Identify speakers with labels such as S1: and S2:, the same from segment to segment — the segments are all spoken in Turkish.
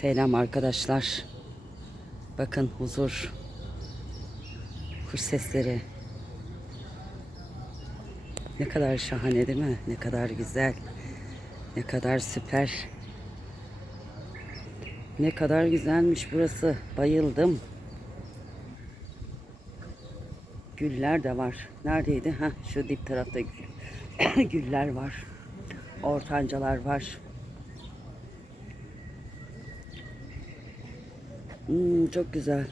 S1: Selam arkadaşlar. Bakın huzur. Kuş sesleri. Ne kadar şahane değil mi? Ne kadar güzel. Ne kadar süper. Ne kadar güzelmiş burası. Bayıldım. Güller de var. Neredeydi? Ha, şu dip tarafta gül- güller var. Ortancalar var. Hmm, çok güzel.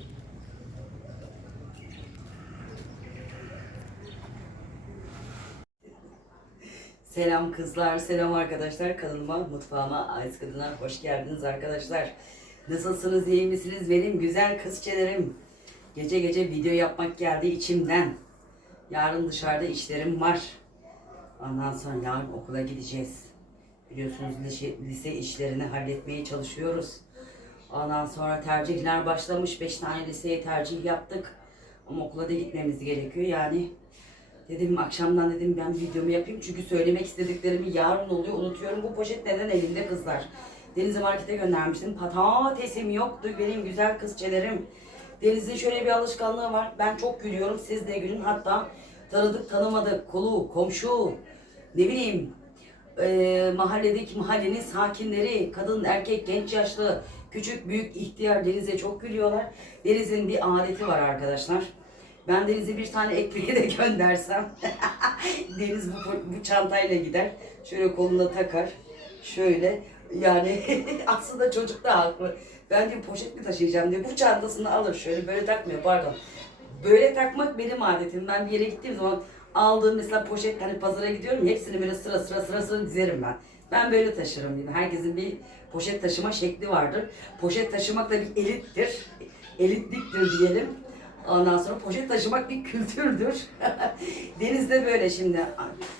S1: Selam kızlar, selam arkadaşlar. Kanalıma, mutfağıma, Ais Kadın'a hoş geldiniz arkadaşlar. Nasılsınız, iyi misiniz? Benim güzel kızçelerim. Gece gece video yapmak geldi içimden. Yarın dışarıda işlerim var. Ondan sonra yarın okula gideceğiz. Biliyorsunuz lise, lise işlerini halletmeye çalışıyoruz. Ondan sonra tercihler başlamış. Beş tane liseye tercih yaptık. Ama okula da gitmemiz gerekiyor. Yani dedim akşamdan dedim ben videomu yapayım. Çünkü söylemek istediklerimi yarın oluyor. Unutuyorum. Bu poşet neden elimde kızlar? Deniz'e markete göndermiştim. Patatesim yoktu benim güzel kızçelerim. Deniz'in şöyle bir alışkanlığı var. Ben çok gülüyorum. Siz de gülün. Hatta tanıdık tanımadık, kolu, komşu, ne bileyim e, mahalledeki mahallenin sakinleri, kadın, erkek, genç, yaşlı, küçük, büyük, ihtiyar Deniz'e çok gülüyorlar. Deniz'in bir adeti var arkadaşlar. Ben Deniz'e bir tane ekmeği de göndersem Deniz bu, bu çantayla gider. Şöyle koluna takar. Şöyle yani aslında çocuk da haklı. Ben diyor poşet mi taşıyacağım diyor. Bu çantasını alır şöyle böyle takmıyor pardon. Böyle takmak benim adetim. Ben bir yere gittiğim zaman aldığım mesela poşet hani pazara gidiyorum hepsini böyle sıra sıra sıra sıra dizerim ben. Ben böyle taşırım diyeyim. Herkesin bir poşet taşıma şekli vardır. Poşet taşımak da bir elittir. Elitliktir diyelim. Ondan sonra poşet taşımak bir kültürdür. Denizde böyle şimdi.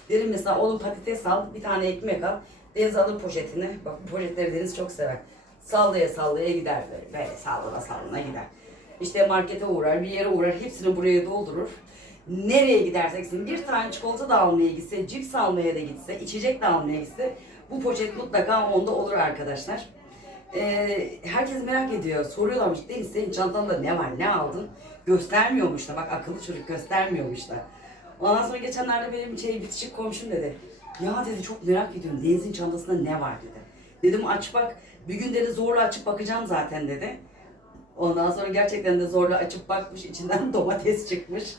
S1: Derim mesela oğlum patates al, bir tane ekmek al. Deniz alır poşetini. Bak bu poşetleri Deniz çok sever. Sallaya sallaya gider böyle. Böyle sallana sallana gider. İşte markete uğrar, bir yere uğrar, hepsini buraya doldurur. Nereye gidersek bir tane çikolata da almaya gitse, cips almaya da gitse, içecek de almaya gitse bu poşet mutlaka onda olur arkadaşlar. Ee, herkes merak ediyor, soruyorlarmış Deniz senin çantanda ne var, ne aldın? Göstermiyormuş da, bak akıllı çocuk göstermiyormuş da. Ondan sonra geçenlerde benim şey bitişik komşum dedi. Ya dedi çok merak ediyorum Deniz'in çantasında ne var dedi. Dedim aç bak, bir gün dedi zorla açıp bakacağım zaten dedi. Ondan sonra gerçekten de zorla açıp bakmış içinden domates çıkmış.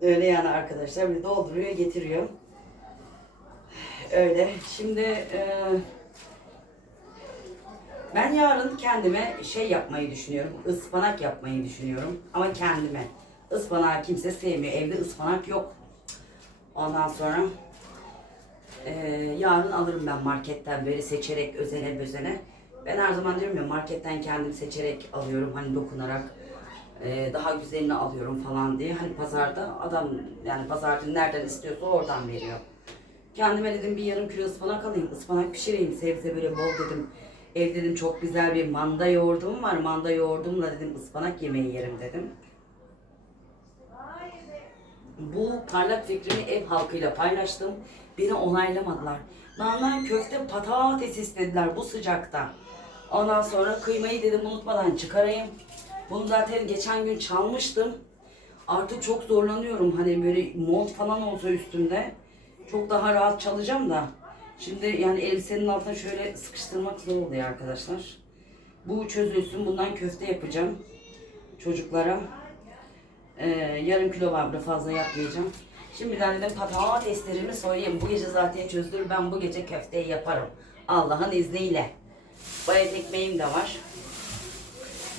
S1: Öyle yani arkadaşlar bir dolduruyor getiriyor. Öyle. Şimdi e, ben yarın kendime şey yapmayı düşünüyorum. ıspanak yapmayı düşünüyorum. Ama kendime. Ispanağı kimse sevmiyor. Evde ıspanak yok. Ondan sonra e, yarın alırım ben marketten böyle seçerek özene bözene. Ben her zaman diyorum ya marketten kendim seçerek alıyorum hani dokunarak e, daha güzelini alıyorum falan diye. Hani pazarda adam yani pazarda nereden istiyorsa oradan veriyor. Kendime dedim bir yarım kilo ıspanak alayım. ıspanak pişireyim sebze böyle bol dedim. Ev dedim çok güzel bir manda yoğurdum var. Manda yoğurdumla dedim ıspanak yemeği yerim dedim. Bu parlak fikrimi ev halkıyla paylaştım. Beni onaylamadılar. Benden köfte patates istediler bu sıcakta. Ondan sonra kıymayı dedim unutmadan çıkarayım. Bunu zaten geçen gün çalmıştım. Artık çok zorlanıyorum. Hani böyle mont falan olsa üstümde. Çok daha rahat çalacağım da. Şimdi yani elbisenin altına şöyle sıkıştırmak zor oluyor arkadaşlar. Bu çözülsün. Bundan köfte yapacağım. Çocuklara. Ee, yarım kilo var burada fazla yapmayacağım. Şimdiden dedim patateslerimi soyayım. Bu gece zaten çözülür. Ben bu gece köfteyi yaparım. Allah'ın izniyle. Bayat ekmeğim de var.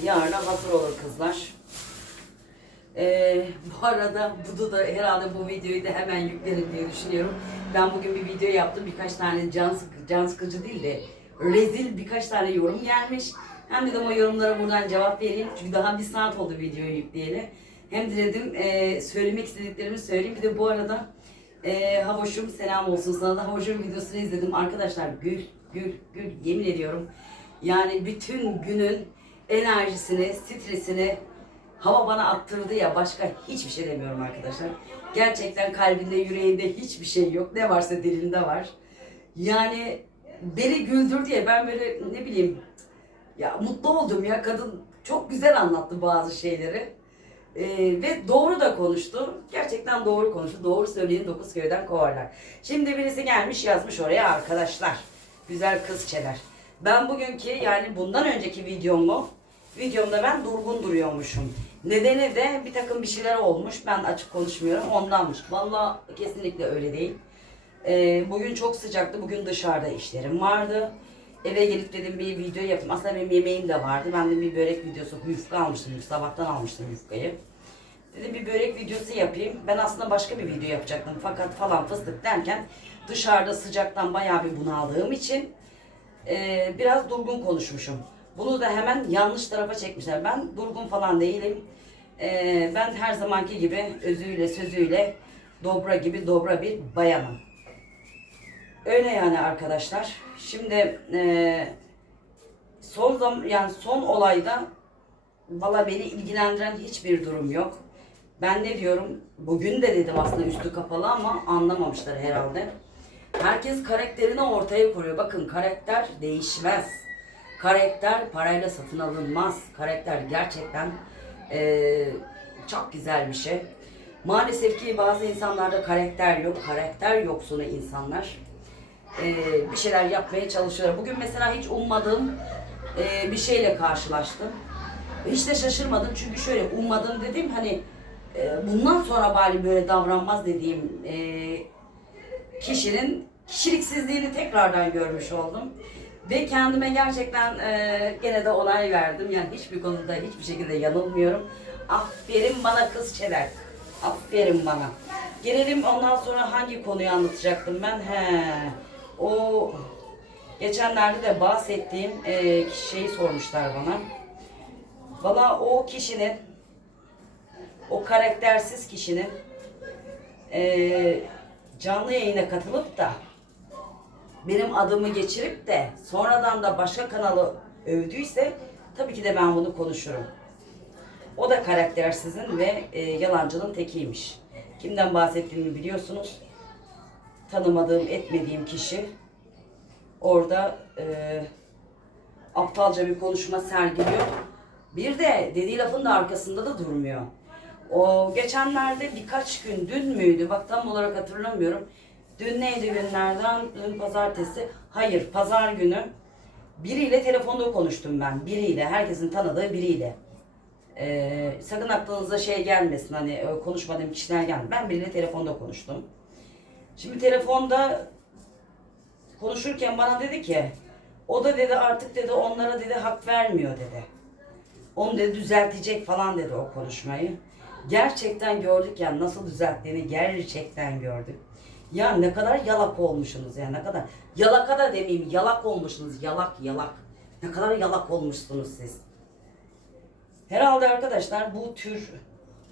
S1: Yarına hazır olur kızlar. Ee, bu arada bunu da herhalde bu videoyu da hemen yüklerim diye düşünüyorum. Ben bugün bir video yaptım. Birkaç tane can, sıkı, can sıkıcı değil de rezil birkaç tane yorum gelmiş. Hem dedim o yorumlara buradan cevap vereyim. Çünkü daha bir saat oldu videoyu yükleyeli. Hem de dedim e, söylemek istediklerimi söyleyeyim. Bir de bu arada e, Havoş'um selam olsun sana da Havoş'um videosunu izledim. Arkadaşlar gül gül gül yemin ediyorum. Yani bütün günün enerjisini, stresini hava bana attırdı ya başka hiçbir şey demiyorum arkadaşlar. Gerçekten kalbinde, yüreğinde hiçbir şey yok. Ne varsa dilinde var. Yani beni güldürdü ya ben böyle ne bileyim Ya mutlu oldum ya kadın çok güzel anlattı bazı şeyleri. Ee, ve doğru da konuştu. Gerçekten doğru konuştu. Doğru söyleyeni dokuz köyden kovarlar. Şimdi birisi gelmiş yazmış oraya arkadaşlar. Güzel kızçeler. Ben bugünkü yani bundan önceki videomu videomda ben durgun duruyormuşum. Nedeni de bir takım bir şeyler olmuş. Ben açık konuşmuyorum. Ondanmış. Vallahi kesinlikle öyle değil. Ee, bugün çok sıcaktı. Bugün dışarıda işlerim vardı. Eve gelip dedim bir video yapayım. Aslında benim yemeğim de vardı. Ben de bir börek videosu, yufka almıştım. Sabahtan almıştım yufkayı. Dedim bir börek videosu yapayım. Ben aslında başka bir video yapacaktım. Fakat falan fıstık derken dışarıda sıcaktan bayağı bir bunaldığım için e, biraz durgun konuşmuşum. Bunu da hemen yanlış tarafa çekmişler. Ben durgun falan değilim. E, ben her zamanki gibi özüyle sözüyle dobra gibi dobra bir bayanım. Öyle yani arkadaşlar. Şimdi e, son zam yani son olayda valla beni ilgilendiren hiçbir durum yok. Ben ne diyorum? Bugün de dedim aslında üstü kapalı ama anlamamışlar herhalde. Herkes karakterini ortaya koyuyor. Bakın karakter değişmez. Karakter parayla satın alınmaz. Karakter gerçekten eee, çok güzel bir şey. Maalesef ki bazı insanlarda karakter yok. Karakter yoksunu insanlar. Eee, bir şeyler yapmaya çalışıyorlar. Bugün mesela hiç ummadığım eee, bir şeyle karşılaştım. Hiç de şaşırmadım çünkü şöyle ummadım dedim hani e, bundan sonra bari böyle davranmaz dediğim e, kişinin kişiliksizliğini tekrardan görmüş oldum. Ve kendime gerçekten e, gene de onay verdim. Yani hiçbir konuda hiçbir şekilde yanılmıyorum. Aferin bana kız çeler. Aferin bana. Gelelim ondan sonra hangi konuyu anlatacaktım ben? He. O geçenlerde de bahsettiğim e, şeyi sormuşlar bana. Valla o kişinin o karaktersiz kişinin eee, canlı yayına katılıp da benim adımı geçirip de sonradan da başka kanalı övdüyse tabii ki de ben bunu konuşurum. O da karaktersizin ve e, yalancının tekiymiş. Kimden bahsettiğimi biliyorsunuz. Tanımadığım, etmediğim kişi orada e, aptalca bir konuşma sergiliyor. Bir de dediği lafın da arkasında da durmuyor. O geçenlerde birkaç gün, dün müydü? Bak tam olarak hatırlamıyorum. Dün neydi günlerden? Dün pazartesi. Hayır, pazar günü. Biriyle telefonda konuştum ben. Biriyle, herkesin tanıdığı biriyle. Ee, sakın aklınıza şey gelmesin hani konuşmadığım kişiler gelmesin. Ben biriyle telefonda konuştum. Şimdi telefonda konuşurken bana dedi ki o da dedi artık dedi onlara dedi hak vermiyor dedi. Onu dedi düzeltecek falan dedi o konuşmayı. Gerçekten gördük ya nasıl düzelttiğini gerçekten gördük. Ya ne kadar yalak olmuşsunuz ya ne kadar. Yalaka da demeyeyim yalak olmuşsunuz yalak yalak. Ne kadar yalak olmuşsunuz siz. Herhalde arkadaşlar bu tür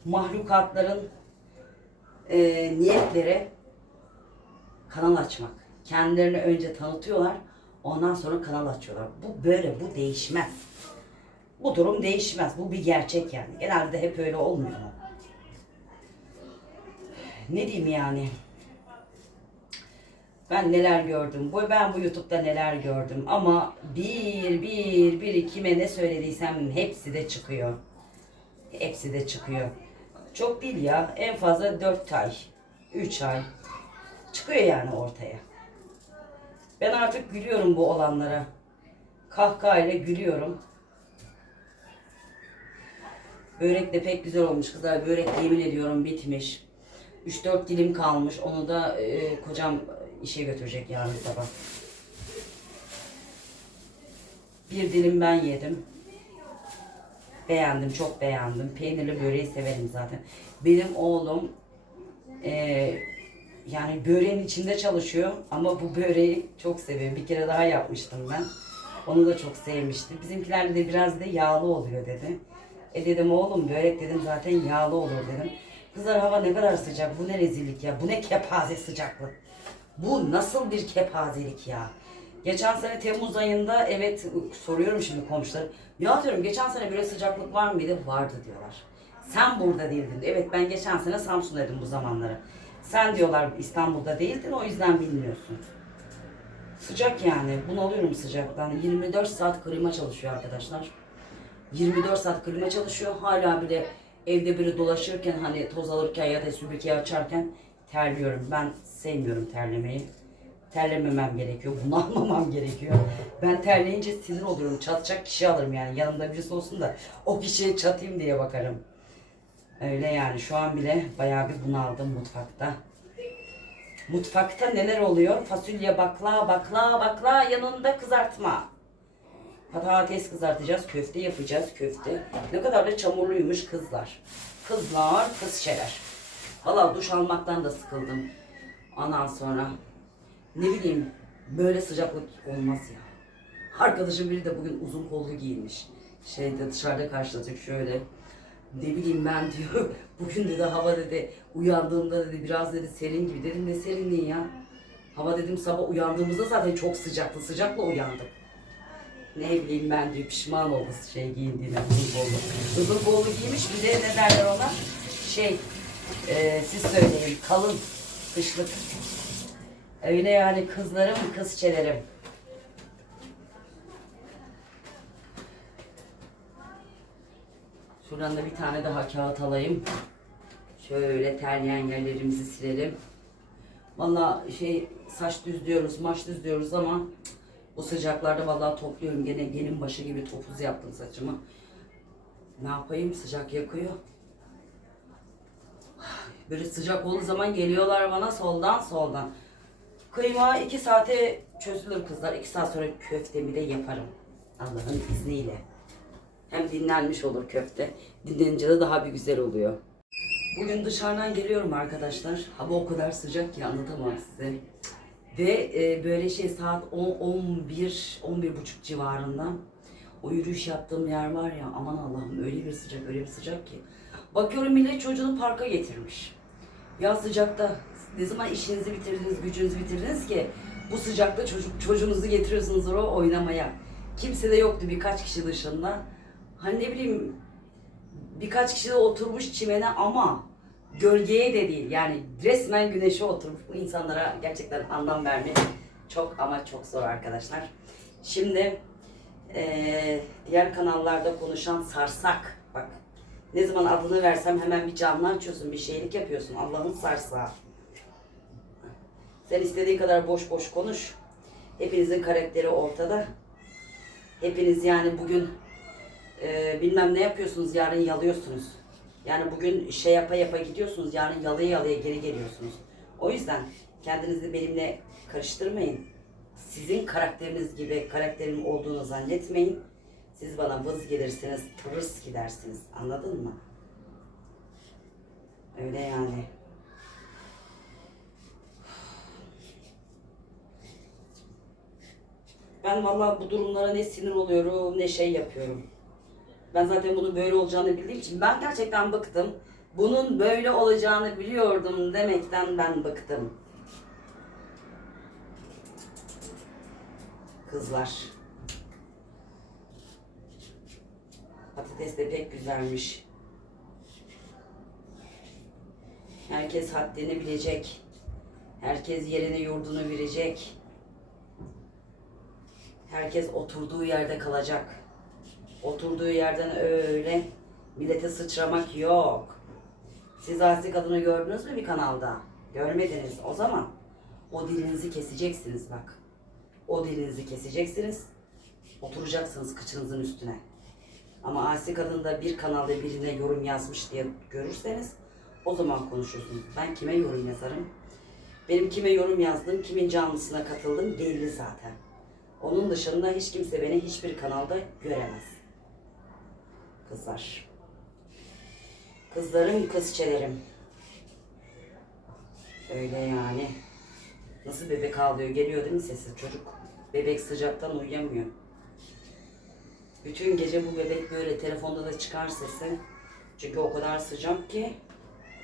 S1: mahlukatların e, niyetleri kanal açmak. Kendilerini önce tanıtıyorlar, ondan sonra kanal açıyorlar. Bu böyle, bu değişmez. Bu durum değişmez. Bu bir gerçek yani. Genelde de hep öyle olmuyor mu? Ne diyeyim yani? Ben neler gördüm. Bu ben bu YouTube'da neler gördüm. Ama bir bir bir kime ne söylediysem hepsi de çıkıyor. Hepsi de çıkıyor. Çok değil ya. En fazla 4 ay, 3 ay çıkıyor yani ortaya. Ben artık gülüyorum bu olanlara. Kahkahayla gülüyorum. Börek de pek güzel olmuş kızlar. Börek yemin ediyorum bitmiş. 3-4 dilim kalmış. Onu da e, kocam işe götürecek yarın sabah. Bir dilim ben yedim. Beğendim, çok beğendim. Peynirli böreği severim zaten. Benim oğlum e, yani böreğin içinde çalışıyor ama bu böreği çok seviyor. Bir kere daha yapmıştım ben. Onu da çok sevmişti. Bizimkilerde de biraz da yağlı oluyor dedi. E dedim oğlum börek dedim zaten yağlı olur dedim. Kızlar hava ne kadar sıcak. Bu ne rezillik ya. Bu ne kepaze sıcaklık. Bu nasıl bir kepazelik ya. Geçen sene Temmuz ayında evet soruyorum şimdi komşulara. Ya diyorum geçen sene böyle sıcaklık var mıydı? Vardı diyorlar. Sen burada değildin. Evet ben geçen sene Samsun'daydım bu zamanları. Sen diyorlar İstanbul'da değildin o yüzden bilmiyorsun. Sıcak yani. Bunalıyorum sıcaktan. 24 saat klima çalışıyor arkadaşlar. 24 saat klima çalışıyor. Hala bile evde biri dolaşırken hani toz alırken ya da süpürgeyi açarken terliyorum. Ben sevmiyorum terlemeyi. Terlememem gerekiyor. Bunu almamam gerekiyor. Ben terleyince sinir oluyorum. Çatacak kişi alırım yani. Yanımda birisi olsun da o kişiye çatayım diye bakarım. Öyle yani şu an bile bayağı bir bunaldım mutfakta. Mutfakta neler oluyor? Fasulye bakla, bakla, bakla yanında kızartma. Patates kızartacağız, köfte yapacağız, köfte. Ne kadar da çamurluymuş kızlar. Kızlar, kız şeyler. Valla duş almaktan da sıkıldım. Ondan sonra ne bileyim böyle sıcaklık olmaz ya. Arkadaşım biri de bugün uzun kollu giyinmiş. Şeyde dışarıda karşıladık şöyle. Ne bileyim ben diyor. Bugün dedi hava dedi uyandığımda dedi biraz dedi serin gibi. Dedim ne serinliği ya. Hava dedim sabah uyandığımızda zaten çok sıcaktı. Sıcakla uyandık. Ne bileyim ben diyor pişman oldu şey giyindiğine uzun kollu. Uzun kollu giymiş bir de ne derler ona? Şey e, siz söyleyin kalın kışlık. Öyle yani kızlarım kız çelerim. Şuradan da bir tane daha kağıt alayım. Şöyle terleyen yerlerimizi silelim. Valla şey saç düzlüyoruz, maç düzlüyoruz ama cık, bu sıcaklarda vallahi topluyorum. Gene gelin başı gibi topuz yaptım saçımı. Ne yapayım sıcak yakıyor. Böyle sıcak olduğu zaman geliyorlar bana soldan soldan. Kıyma iki saate çözülür kızlar. İki saat sonra köftemi de yaparım. Allah'ın izniyle. Hem dinlenmiş olur köfte. Dinlenince de daha bir güzel oluyor. Bugün dışarıdan geliyorum arkadaşlar. Hava o kadar sıcak ki anlatamam size. Ve e, böyle şey saat 10, 11, 11 buçuk civarında o yürüyüş yaptığım yer var ya aman Allah'ım öyle bir sıcak öyle bir sıcak ki. Bakıyorum millet çocuğunu parka getirmiş. Ya sıcakta ne zaman işinizi bitirdiniz, gücünüzü bitirdiniz ki bu sıcakta çocuk çocuğunuzu getiriyorsunuz oraya oynamaya. Kimse de yoktu birkaç kişi dışında. Hani ne bileyim birkaç kişi de oturmuş çimene ama gölgeye de değil. Yani resmen güneşe oturmuş. Bu insanlara gerçekten anlam vermek çok ama çok zor arkadaşlar. Şimdi eee, diğer kanallarda konuşan sarsak ne zaman adını versem hemen bir canlı açıyorsun, bir şeylik yapıyorsun. Allah'ın sarsağı. Sen istediğin kadar boş boş konuş. Hepinizin karakteri ortada. Hepiniz yani bugün e, bilmem ne yapıyorsunuz, yarın yalıyorsunuz. Yani bugün şey yapa yapa gidiyorsunuz, yarın yalaya yalaya geri geliyorsunuz. O yüzden kendinizi benimle karıştırmayın. Sizin karakteriniz gibi karakterim olduğunu zannetmeyin. Siz bana vız gelirsiniz, tırıs gidersiniz. Anladın mı? Öyle yani. Ben vallahi bu durumlara ne sinir oluyorum ne şey yapıyorum. Ben zaten bunun böyle olacağını bildiğim için ben gerçekten bıktım. Bunun böyle olacağını biliyordum demekten ben bıktım. Kızlar. Patates de pek güzelmiş. Herkes haddini bilecek. Herkes yerine yurdunu bilecek. Herkes oturduğu yerde kalacak. Oturduğu yerden öyle millete sıçramak yok. Siz Asi Kadını gördünüz mü bir kanalda? Görmediniz. O zaman o dilinizi keseceksiniz bak. O dilinizi keseceksiniz. Oturacaksınız kıçınızın üstüne. Ama Asi Kadın'da bir kanalda birine yorum yazmış diye görürseniz o zaman konuşursunuz. Ben kime yorum yazarım? Benim kime yorum yazdım, kimin canlısına katıldım belli zaten. Onun dışında hiç kimse beni hiçbir kanalda göremez. Kızlar. Kızlarım, kızçelerim. Öyle yani. Nasıl bebek ağlıyor? Geliyor değil mi sesi? Çocuk bebek sıcaktan uyuyamıyor. Bütün gece bu bebek böyle telefonda da çıkar sesi. Çünkü o kadar sıcak ki.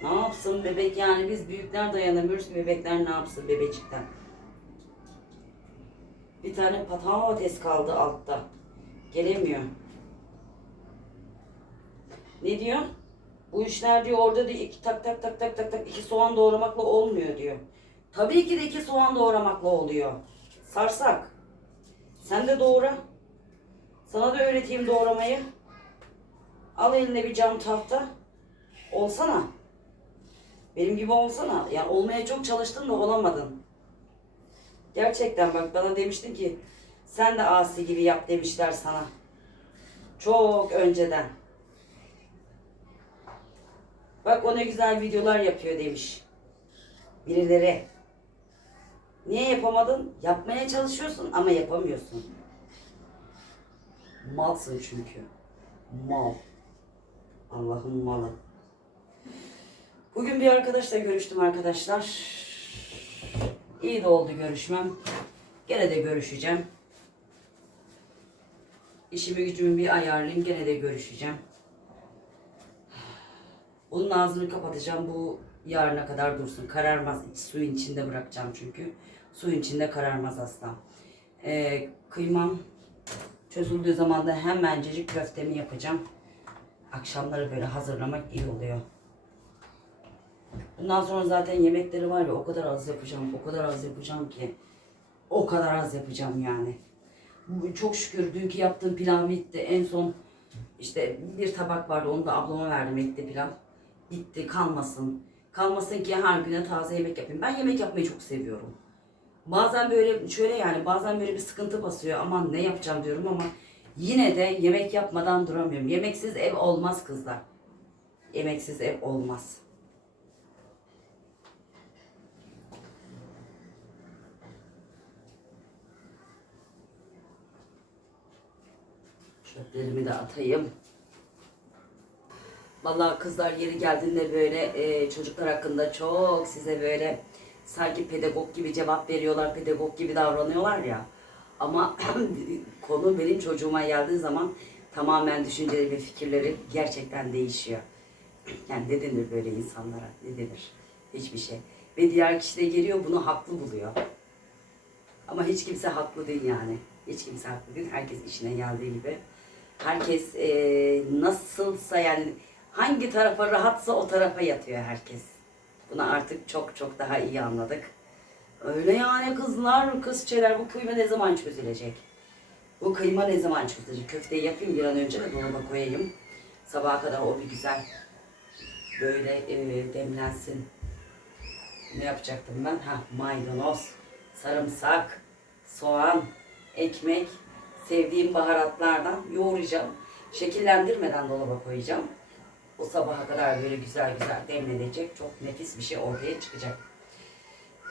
S1: Ne yapsın bebek yani biz büyükler dayanamıyoruz. Bebekler ne yapsın bebecikten. Bir tane patates kaldı altta. Gelemiyor. Ne diyor? Bu işler diyor orada diyor iki tak tak tak tak tak tak iki soğan doğramakla olmuyor diyor. Tabii ki de iki soğan doğramakla oluyor. Sarsak. Sen de doğra. Sana da öğreteyim doğramayı. Al eline bir cam tahta. Olsana. Benim gibi olsana. Yani olmaya çok çalıştın da olamadın. Gerçekten bak bana demiştin ki sen de asi gibi yap demişler sana. Çok önceden. Bak o ne güzel videolar yapıyor demiş. Birileri. Niye yapamadın? Yapmaya çalışıyorsun ama yapamıyorsun. Malsın çünkü. Mal. Allah'ın malı. Bugün bir arkadaşla görüştüm arkadaşlar. İyi de oldu görüşmem. Gene de görüşeceğim. İşimi gücümü bir ayarlayayım. Gene de görüşeceğim. Bunun ağzını kapatacağım. Bu yarına kadar dursun. Kararmaz. İç suyun içinde bırakacağım çünkü. Suyun içinde kararmaz asla. Ee, kıymam çözüldüğü zaman da hemencecik köftemi yapacağım. Akşamları böyle hazırlamak iyi oluyor. Bundan sonra zaten yemekleri var ya o kadar az yapacağım, o kadar az yapacağım ki. O kadar az yapacağım yani. Çok şükür dünkü yaptığım pilav bitti. En son işte bir tabak vardı onu da ablama verdim etli pilav. Bitti kalmasın. Kalmasın ki her güne taze yemek yapayım. Ben yemek yapmayı çok seviyorum. Bazen böyle şöyle yani bazen böyle bir sıkıntı basıyor. Aman ne yapacağım diyorum ama yine de yemek yapmadan duramıyorum. Yemeksiz ev olmaz kızlar. Yemeksiz ev olmaz. Çöplerimi de atayım. Vallahi kızlar yeri geldiğinde böyle e, çocuklar hakkında çok size böyle sanki pedagog gibi cevap veriyorlar, pedagog gibi davranıyorlar ya. Ama konu benim çocuğuma geldiği zaman tamamen düşünceleri ve fikirleri gerçekten değişiyor. Yani ne denir böyle insanlara? Ne denir? Hiçbir şey. Ve diğer kişi de geliyor bunu haklı buluyor. Ama hiç kimse haklı değil yani. Hiç kimse haklı değil. Herkes işine geldiği gibi. Herkes eee, nasılsa yani hangi tarafa rahatsa o tarafa yatıyor herkes. Bunu artık çok çok daha iyi anladık. Öyle yani kızlar, kızçeler bu kıyma ne zaman çözülecek? Bu kıyma ne zaman çözülecek? Köfteyi yapayım bir an önce de dolaba koyayım. Sabaha kadar o bir güzel böyle eee, demlensin. Ne yapacaktım ben? Ha maydanoz, sarımsak, soğan, ekmek, sevdiğim baharatlardan yoğuracağım. Şekillendirmeden dolaba koyacağım. O sabaha kadar böyle güzel güzel demlenecek. Çok nefis bir şey ortaya çıkacak.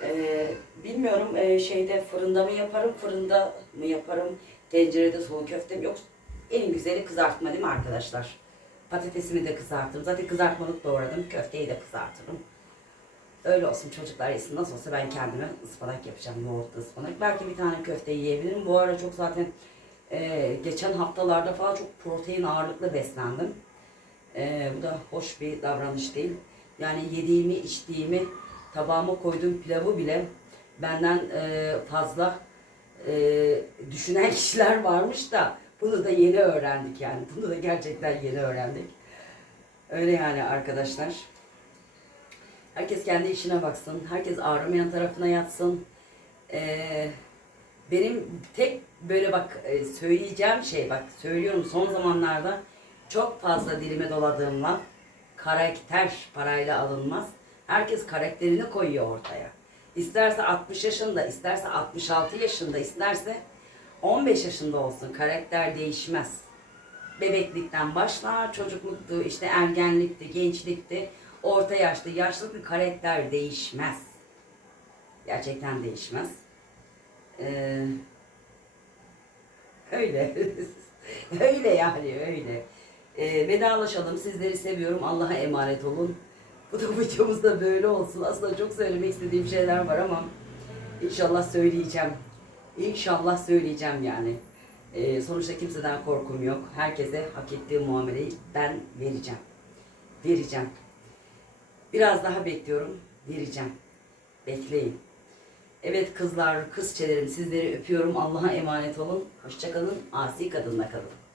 S1: Ee, bilmiyorum e, şeyde fırında mı yaparım, fırında mı yaparım, tencerede soğuk köfte mi yok. En güzeli kızartma değil mi arkadaşlar? Patatesimi de kızartırım. Zaten kızartmalık doğradım. Köfteyi de kızartırım. Öyle olsun çocuklar yesin. Nasıl olsa ben kendime ıspanak yapacağım. Yoğurtlu ıspanak. Belki bir tane köfte yiyebilirim. Bu ara çok zaten e, geçen haftalarda falan çok protein ağırlıklı beslendim. E, bu da hoş bir davranış değil. Yani yediğimi, içtiğimi, tabağıma koyduğum pilavı bile benden e, fazla e, düşünen kişiler varmış da bunu da yeni öğrendik yani. Bunu da gerçekten yeni öğrendik. Öyle yani arkadaşlar. Herkes kendi işine baksın. Herkes ağrımayan tarafına yatsın. Ee, benim tek böyle bak e, söyleyeceğim şey bak söylüyorum son zamanlarda çok fazla dilime doladığım laf karakter parayla alınmaz. Herkes karakterini koyuyor ortaya. İsterse 60 yaşında, isterse 66 yaşında, isterse 15 yaşında olsun karakter değişmez bebeklikten başlar, çocukluktu, işte ergenlikti, gençlikti, orta yaştı, yaşlılık karakter değişmez. Gerçekten değişmez. Ee, öyle. öyle yani öyle. Ee, vedalaşalım. Sizleri seviyorum. Allah'a emanet olun. Bu da videomuzda böyle olsun. Aslında çok söylemek istediğim şeyler var ama inşallah söyleyeceğim. İnşallah söyleyeceğim yani. Ee, sonuçta kimseden korkum yok. Herkese hak ettiği muameleyi ben vereceğim. Vereceğim. Biraz daha bekliyorum. Vereceğim. Bekleyin. Evet kızlar, kızçelerim sizleri öpüyorum. Allah'a emanet olun. Hoşçakalın. Asi kadınla kalın.